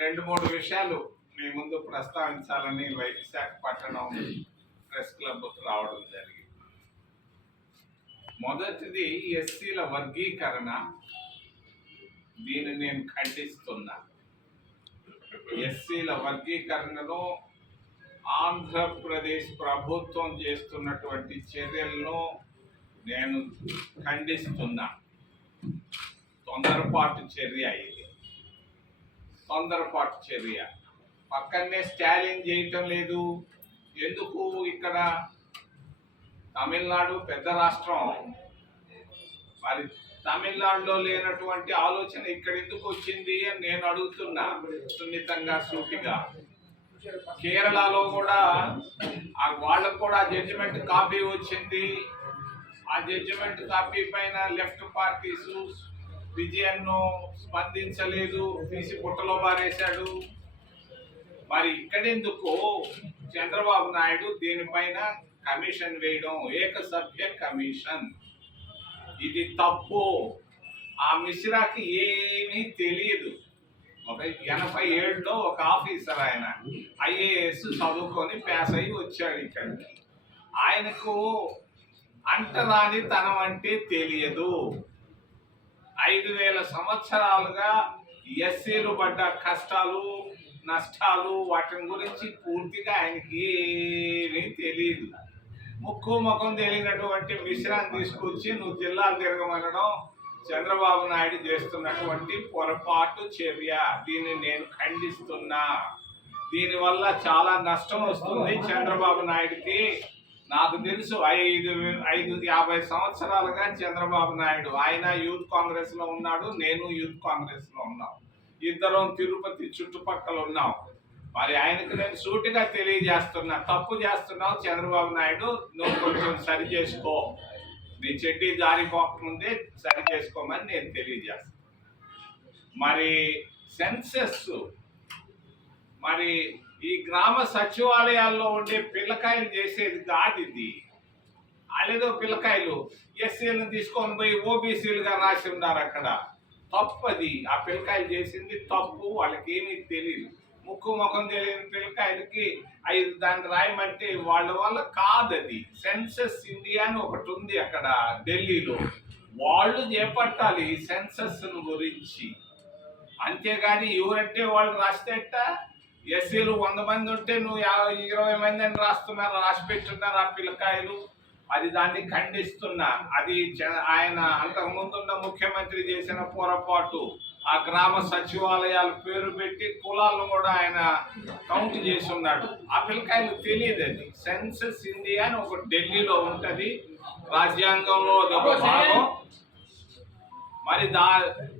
రెండు మూడు విషయాలు మీ ముందు ప్రస్తావించాలని వైశాఖపట్నం ప్రెస్ క్లబ్ రావడం జరిగింది. మొదటిది ఎస్సీల వర్గీకరణ. దీన్ని నేను ఖండిస్తున్నా. ఎస్సీల వర్గీకరణను ఆంధ్రప్రదేశ్ ప్రభుత్వం చేస్తున్నటువంటి చర్యలను నేను ఖండిస్తున్నా. తొందరపాటు చర్య ఇది. తొందరపాటు చర్య పక్కనే స్టాలిన్ చేయటం లేదు. ఎందుకు ఇక్కడ తమిళనాడు పెద్ద రాష్ట్రం? మరి తమిళనాడులో లేనటువంటి ఆలోచన ఇక్కడ ఎందుకు వచ్చింది అని నేను అడుగుతున్నా సున్నితంగా సూటిగా. కేరళలో కూడా ఆ వాళ్ళకు కూడా జడ్జిమెంట్ కాపీ వచ్చింది. ఆ జడ్జిమెంట్ కాపీ పైన లెఫ్ట్ పార్టీస్ విజయన్ను స్పందించలేదు తీసి పుట్టలో పారేశాడు. మరి ఇక్కడెందుకు చంద్రబాబు నాయుడు దీనిపైన కమిషన్ వేయడం ఏకసభ్య కమిషన్? ఇది తప్పు. ఆ మిశ్రాకి ఏమీ తెలియదు. ఒక ఎనభై ఏడులో ఒక ఆఫీసర్ ఆయన ఐఏఎస్ చదువుకొని పాస్ అయ్యి వచ్చాడు ఇక్కడికి. ఆయనకు అంటరాని తనం అంటే తెలియదు. ఐదు వేల సంవత్సరాలుగా ఎస్సీలు పడ్డ కష్టాలు నష్టాలు వాటి గురించి పూర్తిగా ఆయనకి ఏమీ తెలియదు ముక్కు ముఖం తెలియనటువంటి మిశ్రాన్ని తీసుకొచ్చి నువ్వు జిల్లాలు తిరగమనడం చంద్రబాబు నాయుడు చేస్తున్నటువంటి పొరపాటు చర్య. దీన్ని నేను ఖండిస్తున్నా. దీనివల్ల చాలా నష్టం వస్తుంది చంద్రబాబు నాయుడికి. నాకు తెలుసు ఐదు ఐదు యాభై సంవత్సరాలుగా చంద్రబాబు నాయుడు. ఆయన యూత్ కాంగ్రెస్లో ఉన్నాడు నేను యూత్ కాంగ్రెస్లో ఉన్నాం. ఇద్దరం తిరుపతి చుట్టుపక్కల ఉన్నాం. మరి ఆయనకు నేను సూటిగా తెలియజేస్తున్నా తప్పు చేస్తున్నావు చంద్రబాబు నాయుడు నువ్వు కొంచెం సరి చేసుకో. నీ చెడ్డీ జారిపోకముందే సరి చేసుకోమని నేను తెలియజేస్తాను మరి సెన్సెస్ మరి ఈ గ్రామ సచివాలయాల్లో ఉండే పిల్లకాయలు చేసేది కాదు ఇది. వాళ్ళేదో పిల్లకాయలు ఎస్సీలను తీసుకొని పోయి ఓబీసీలుగా రాసి ఉన్నారు అక్కడ. తప్పు అది ఆ పిల్లకాయలు చేసింది తప్పు. వాళ్ళకి ఏమీ తెలియదు ముక్కు ముఖం తెలియని పిల్లకాయలకి ఐదు దాన్ని రాయమంటే వాళ్ళ వల్ల కాదు అది సెన్సస్ ఇండియా అని ఒకటి ఉంది అక్కడ ఢిల్లీలో. వాళ్ళు చేపట్టాలి సెన్సస్ గురించి. అంతేగాని ఎవరంటే వాళ్ళు రాస్తేట ఎస్సీలు వంద మంది ఉంటే నువ్వు యాభై ఇరవై మంది అని రాస్తున్నారు రాసి పెట్టున్నారు ఆ పిల్లకాయలు? అది దాన్ని ఖండిస్తున్నా. అది ఆయన అంతకుముందు ఉన్న ముఖ్యమంత్రి చేసిన పొరపాటు. ఆ గ్రామ సచివాలయాల పేరు పెట్టి కులాలను కూడా ఆయన కౌంట్ చేసి ఉన్నాడు. ఆ పిల్లకాయలు తెలియదు అది. సెన్సస్ ఇండియా అని ఒక ఢిల్లీలో ఉంటది. రాజ్యాంగంలో ఒక భాగం. మరి దా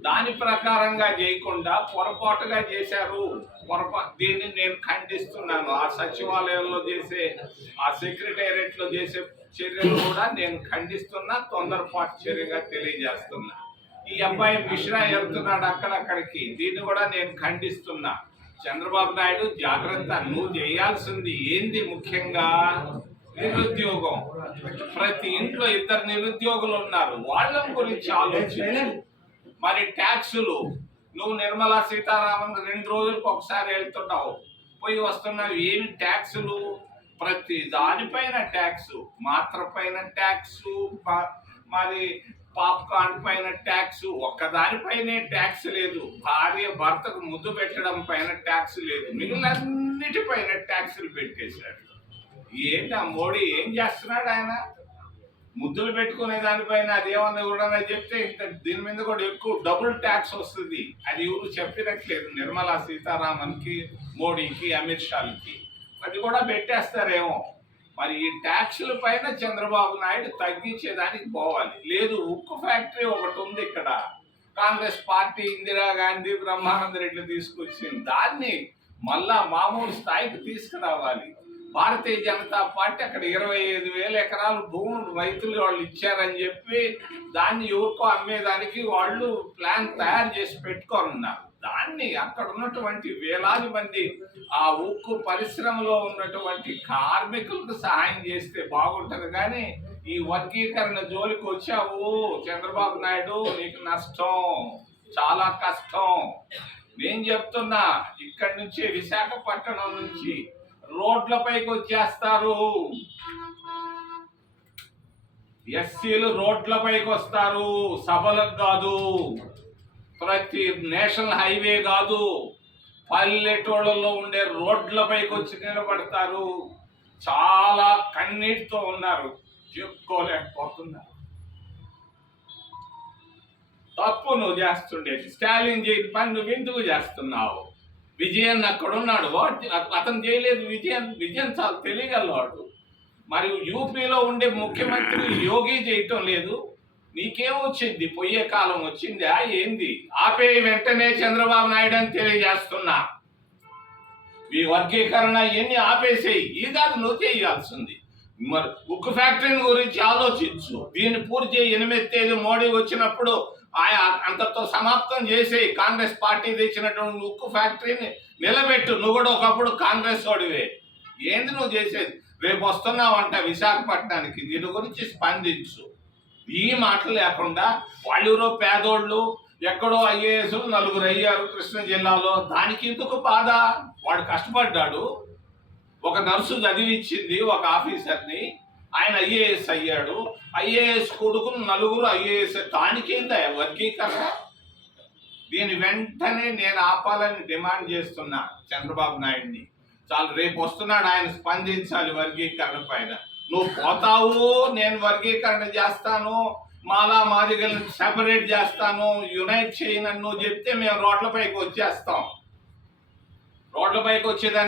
దాని ప్రకారంగా చేయకుండా పొరపాటుగా చేశారు. పొరపా దీన్ని నేను ఖండిస్తున్నాను. ఆ సచివాలయంలో చేసే ఆ సెక్రటేరియట్లో చేసే చర్యలు కూడా నేను ఖండిస్తున్నా తొందరపాటు చర్యగా తెలియజేస్తున్నా. ఈ అబ్బాయి మిశ్రా వెళ్తున్నాడు అక్కడక్కడికి. దీన్ని కూడా నేను ఖండిస్తున్నా. చంద్రబాబు నాయుడు జాగ్రత్త నువ్వు చేయాల్సింది ఏంది ముఖ్యంగా? నిరుద్యోగం. ప్రతి ఇంట్లో ఇద్దరు నిరుద్యోగులు ఉన్నారు. వాళ్ళ గురించి ఆలోచించు. మరి ట్యాక్సులు నువ్వు నిర్మలా సీతారామన్ రెండు రోజులకు ఒకసారి వెళ్తున్నావు పోయి వస్తున్నావు. ఏమి ట్యాక్సులు? ప్రతి దానిపైన ట్యాక్స్. మాత్ర పైన ట్యాక్స్ మరి పాప్కార్న్ పైన ట్యాక్స్. ఒక్కదానిపైనే ట్యాక్స్ లేదు. భార్య భర్తకు ముద్దు పెట్టడం పైన ట్యాక్స్ లేదు. మిగిలినన్నిటిపైన ట్యాక్సులు పెట్టేశాడు. ఏంటి ఆ మోడీ ఏం చేస్తున్నాడు ఆయన? ముద్దులు పెట్టుకునే దానిపైన అది కూడా చెప్తే ఇంకా దీని మీద కూడా ఎక్కువ డబుల్ ట్యాక్స్ వస్తుంది. అది ఎవరు చెప్పినట్లేదు. నిర్మలా సీతారామన్కి మోడీకి అమిత్ షాకి. అది కూడా పెట్టేస్తారేమో. మరి ఈ ట్యాక్సుల పైన చంద్రబాబు నాయుడు తగ్గించేదానికి పోవాలి. లేదు ఉక్కు ఫ్యాక్టరీ ఒకటి ఉంది ఇక్కడ. కాంగ్రెస్ పార్టీ ఇందిరాగాంధీ బ్రహ్మానంద రెడ్డి తీసుకొచ్చింది. దాన్ని మళ్ళా మామూలు స్థాయికి తీసుకురావాలి. భారతీయ జనతా పార్టీ అక్కడ ఇరవై ఐదు వేల ఎకరాలు భూములు రైతులు వాళ్ళు ఇచ్చారని చెప్పి దాన్ని ఎవరికో అమ్మేదానికి వాళ్ళు ప్లాన్ తయారు చేసి పెట్టుకొని ఉన్నారు దాన్ని అక్కడ ఉన్నటువంటి వేలాది మంది ఆ ఉక్కు పరిశ్రమలో ఉన్నటువంటి కార్మికులకు సహాయం చేస్తే బాగుంటుంది. కానీ ఈ వర్గీకరణ జోలికి వచ్చావు చంద్రబాబు నాయుడు నీకు నష్టం చాలా కష్టం. నేను చెప్తున్నా ఇక్కడి నుంచి విశాఖపట్నం నుంచి రోడ్లపైకి వచ్చేస్తారు ఎస్సీలు రోడ్లపైకి వస్తారు సభలకు కాదు. ప్రతి నేషనల్ హైవే కాదు. పల్లెటూళ్ళలో ఉండే రోడ్లపైకి వచ్చి నిలబడతారు. చాలా కన్నీటితో ఉన్నారు. చెప్పుకోలేకపోతున్నారు. తప్పు నువ్వు చేస్తుండేది. స్టాలిన్ చేయని పని నువ్వు ఎందుకు చేస్తున్నావు? విజయన్ అక్కడ ఉన్నాడు వాడు అతను చేయలేదు విజయన్. విజయన్ చాలా తెలియగలవాడు. మరి యూపీలో ఉండే ముఖ్యమంత్రి యోగి చేయటం లేదు. నీకేం వచ్చింది? పోయే కాలం వచ్చిందా? ఏంది? ఆపే వెంటనే చంద్రబాబు నాయుడు అని తెలియజేస్తున్నా. ఈ వర్గీకరణ ఇవన్నీ ఆపేసేయి? ఈ కాదు నువ్వు చేయాల్సింది. మరి ఉక్కు ఫ్యాక్టరీని గురించి ఆలోచించు. దీన్ని పూర్తి ఎనిమిది తేదీ మోడీ వచ్చినప్పుడు ఆయా అంతతో సమాప్తం చేసి కాంగ్రెస్ పార్టీ తెచ్చినటువంటి ఉక్కు ఫ్యాక్టరీని నిలబెట్టు. నువ్వు కూడా ఒకప్పుడు కాంగ్రెస్ వాడివే. ఏంది నువ్వు చేసేది? రేపు వస్తున్నావంట విశాఖపట్నానికి. దీని గురించి స్పందించు. ఈ మాటలు లేకుండా వాళ్ళెవరో పేదోళ్ళు ఎక్కడో ఐఏఎస్ నలుగురు అయ్యారు కృష్ణా జిల్లాలో. దానికి ఎందుకు బాధ? వాడు కష్టపడ్డాడు. ఒక నర్సు చదివిచ్చింది ఒక ఆఫీసర్ని. ఆయన ఐఏఎస్ అయ్యాడు. ఐఏఎస్ కొడుకును నలుగురు ఐఏఎస్ దానికేందా వర్గీకరణ? దీని వెంటనే నేను ఆపాలని డిమాండ్ చేస్తున్నా చంద్రబాబు నాయుడిని. చాలు రేపు వస్తున్నాడు ఆయన స్పందించాలి వర్గీకరణ పైన. నువ్వు పోతావు నేను వర్గీకరణ చేస్తాను మాలా మాదిగలను సెపరేట్ చేస్తాను యునైట్ చేయనని నువ్వు చెప్తే మేము రోడ్లపైకి వచ్చేస్తాం. రోడ్లపైకి వచ్చేదాన్ని